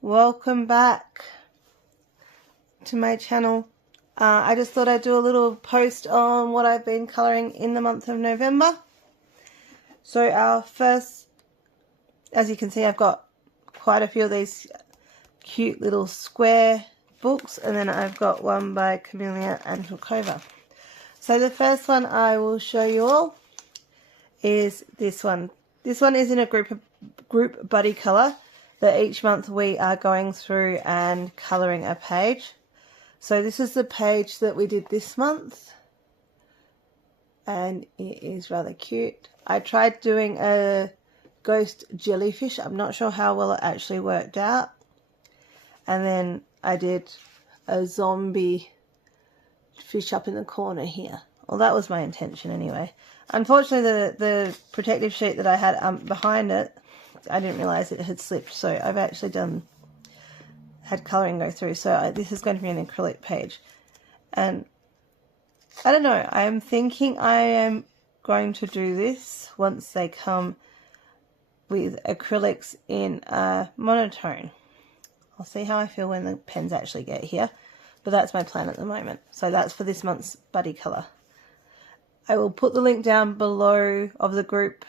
welcome back to my channel. I just thought I'd do a little post on what I've been colouring in the month of November. So our first, as you can see, I've got quite a few of these cute little square books, and then I've got one by Camellia and Coco. So the first one I will show you all is this one. This one is in a group buddy colour that each month we are going through and colouring a page. So this is the page that we did this month, and it is rather cute. I tried doing a ghost jellyfish. I'm not sure how well it actually worked out. And then I did a zombie fish up in the corner here. Well, that was my intention anyway. Unfortunately, the protective sheet that I had behind it, I didn't realise it had slipped. So I've actually had colouring go through. So this is going to be an acrylic page. And I don't know, I am thinking I am going to do this once they come with acrylics in a monotone. I'll see how I feel when the pens actually get here, but that's my plan at the moment. So that's for this month's buddy colour. I will put the link down below of the group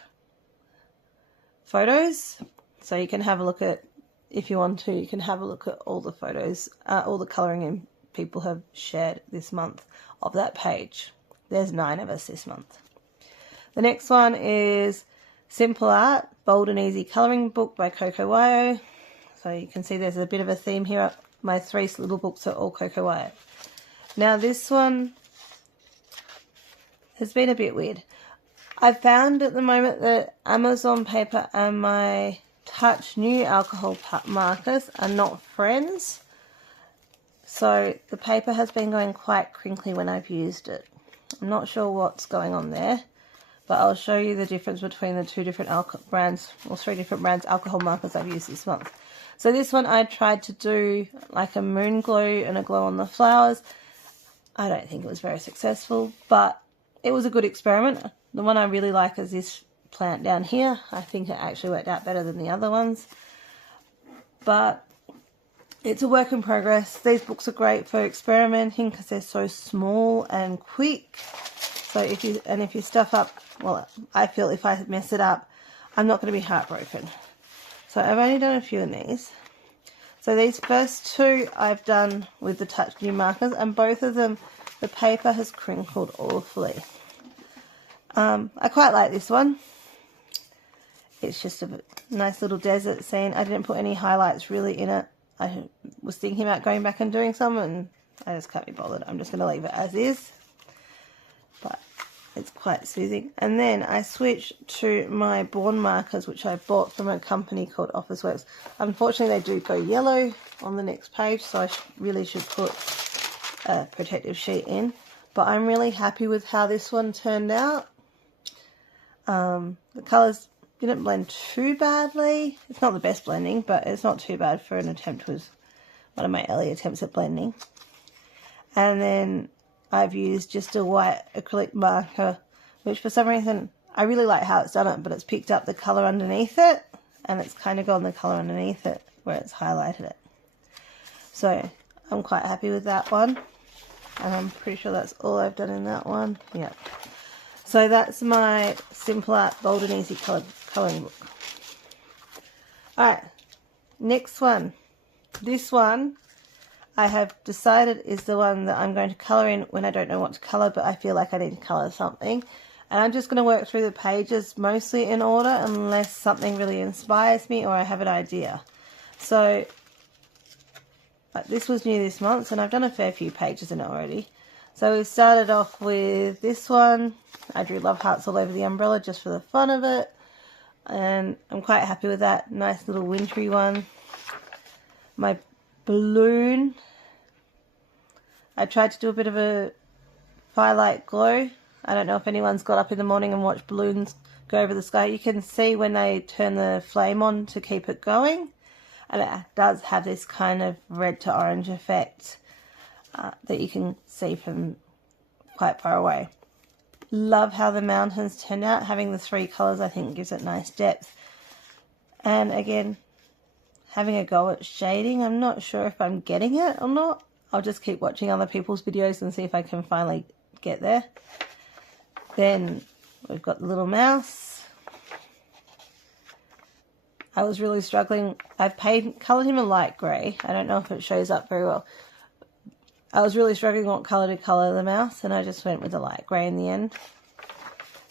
photos, so you can have a look at, if you want to, you can have a look at all the photos, all the colouring people have shared this month of that page. There's 9 of us this month. The next one is Simple Art, Bold and Easy Colouring Book by Coco Wyo. So you can see there's a bit of a theme here. My 3 little books are all Coco Wyo. Now this one has been a bit weird. I found at the moment that Amazon paper and my Touch New alcohol markers are not friends. So the paper has been going quite crinkly when I've used it. I'm not sure what's going on there, but I'll show you the difference between the 2 different brands, or 3 different brands alcohol markers I've used this month. So this one I tried to do like a moon glow and a glow on the flowers. I don't think it was very successful, but it was a good experiment. The one I really like is this plant down here. I think it actually worked out better than the other ones. But it's a work in progress. These books are great for experimenting because they're so small and quick. So if you stuff up, well, I feel if I mess it up, I'm not going to be heartbroken. So I've only done a few in these. So these first 2 I've done with the Touch New markers, and both of them, the paper has crinkled awfully. I quite like this one. It's just a nice little desert scene. I didn't put any highlights really in it. I was thinking about going back and doing some, and I just can't be bothered. I'm just going to leave it as is. But it's quite soothing. And then I switched to my Born markers, which I bought from a company called Officeworks. Unfortunately, they do go yellow on the next page, so I really should put a protective sheet in. But I'm really happy with how this one turned out. The colours didn't blend too badly. It's not the best blending, but it's not too bad for an attempt. Was one of my early attempts at blending. And then I've used just a white acrylic marker, which for some reason, I really like how it's done it, but it's picked up the colour underneath it, and it's kind of gone the colour underneath it where it's highlighted it. So I'm quite happy with that one, and I'm pretty sure that's all I've done in that one. Yeah. So that's my Simple Art Bold and Easy colouring book. Alright, next one. This one I have decided is the one that I'm going to colour in when I don't know what to colour, but I feel like I need to colour something. And I'm just going to work through the pages mostly in order unless something really inspires me or I have an idea. So this was new this month, and I've done a fair few pages in it already. So we started off with this one. I drew love hearts all over the umbrella just for the fun of it. And I'm quite happy with that. Nice little wintry one. My balloon. I tried to do a bit of a firelight glow. I don't know if anyone's got up in the morning and watched balloons go over the sky. You can see when they turn the flame on to keep it going. And it does have this kind of red to orange effect that you can see from quite far away. Love how the mountains turned out. Having the 3 colours I think gives it nice depth. And again, having a go at shading. I'm not sure if I'm getting it or not. I'll just keep watching other people's videos and see if I can finally get there. Then we've got the little mouse. I was really struggling. I've coloured him a light grey. I don't know if it shows up very well. I was really struggling what colour to colour the mouse, and I just went with the light grey in the end.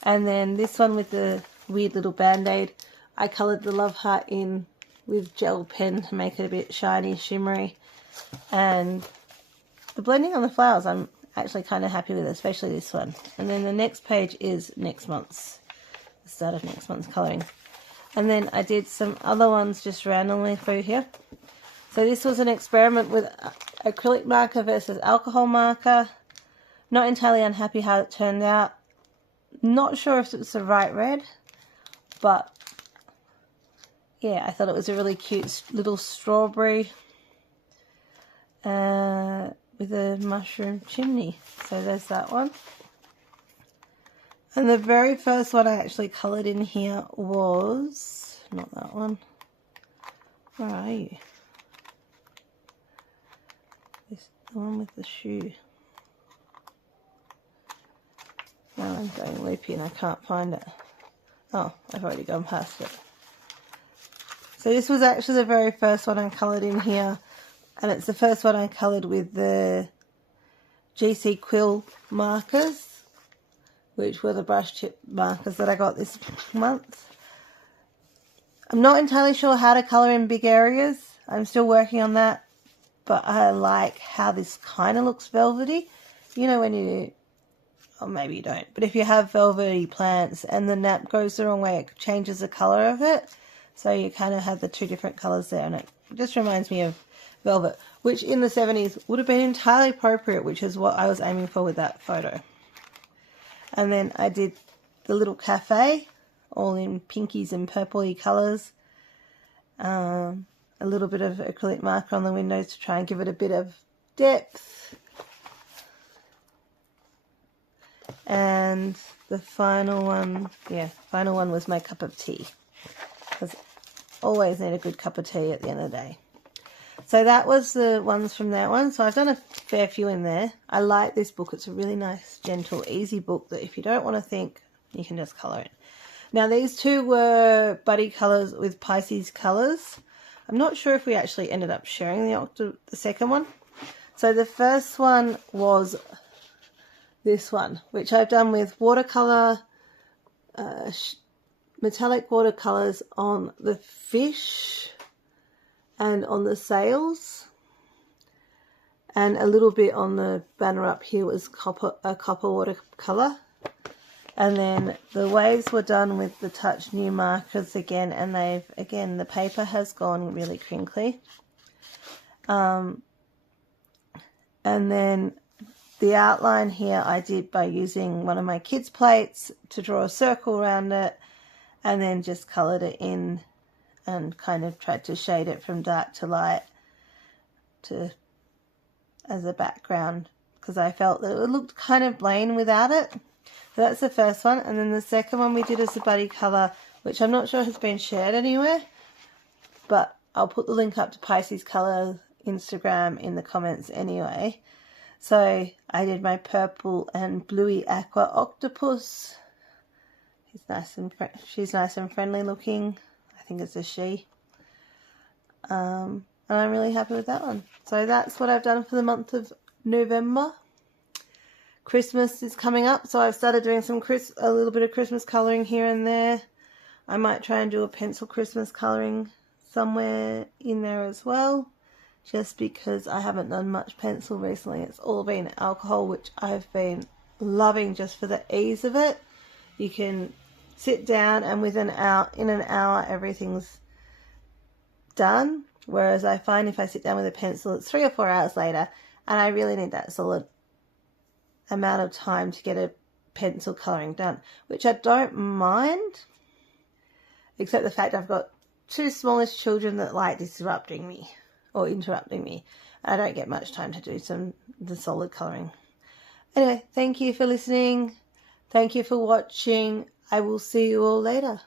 And then this one with the weird little band-aid, I coloured the love heart in with gel pen to make it a bit shiny, shimmery. And the blending on the flowers I'm actually kind of happy with, especially this one. And then the next page is next month's, the start of next month's colouring. And then I did some other ones just randomly through here. So this was an experiment with acrylic marker versus alcohol marker. Not entirely unhappy how it turned out. Not sure if it was the right red, but yeah, I thought it was a really cute little strawberry with a mushroom chimney. So there's that one. And the very first one I actually coloured in here was, not that one. Where are you? This, the one with the shoe. Now I'm going loopy and I can't find it. Oh, I've already gone past it. So this was actually the very first one I coloured in here. And it's the first one I coloured with the GC Quill markers, which were the brush tip markers that I got this month. I'm not entirely sure how to colour in big areas. I'm still working on that. But I like how this kind of looks velvety. You know when you, or maybe you don't, but if you have velvety plants and the nap goes the wrong way, it changes the colour of it. So you kind of have the two different colours there, and it just reminds me of velvet, which in the 70s would have been entirely appropriate, which is what I was aiming for with that photo. And then I did the little cafe, all in pinkies and purpley colours. A little bit of acrylic marker on the windows to try and give it a bit of depth. And the final one, final one was my cup of tea. Because always need a good cup of tea at the end of the day. So that was the ones from that one. So I've done a fair few in there. I like this book. It's a really nice, gentle, easy book that if you don't want to think, you can just colour it. Now these two were buddy colours with Pisces colours. I'm not sure if we actually ended up sharing the second one. So the first one was this one, which I've done with watercolour, metallic watercolours on the fish and on the sails, and a little bit on the banner up here was a copper watercolour. And then the waves were done with the Touch New markers again, and the paper has gone really crinkly. And then the outline here I did by using one of my kids' plates to draw a circle around it, and then just coloured it in and kind of tried to shade it from dark to light as a background, because I felt that it looked kind of plain without it. So that's the first one. And then the second one we did as a buddy colour, which I'm not sure has been shared anywhere, but I'll put the link up to Pisces Colour Instagram in the comments anyway. So I did my purple and bluey aqua octopus. She's nice and friendly looking. I think it's a she. And I'm really happy with that one. So that's what I've done for the month of November. Christmas is coming up, so I've started doing a little bit of Christmas colouring here and there. I might try and do a pencil Christmas colouring somewhere in there as well, just because I haven't done much pencil recently. It's all been alcohol, which I've been loving just for the ease of it. You can sit down and in an hour everything's done, whereas I find if I sit down with a pencil it's 3 or 4 hours later, and I really need that solid amount of time to get a pencil colouring done, which I don't mind, except the fact I've got 2 smallest children that like disrupting me or interrupting me. I don't get much time to do the solid colouring. Anyway, thank you for listening. Thank you for watching. I will see you all later.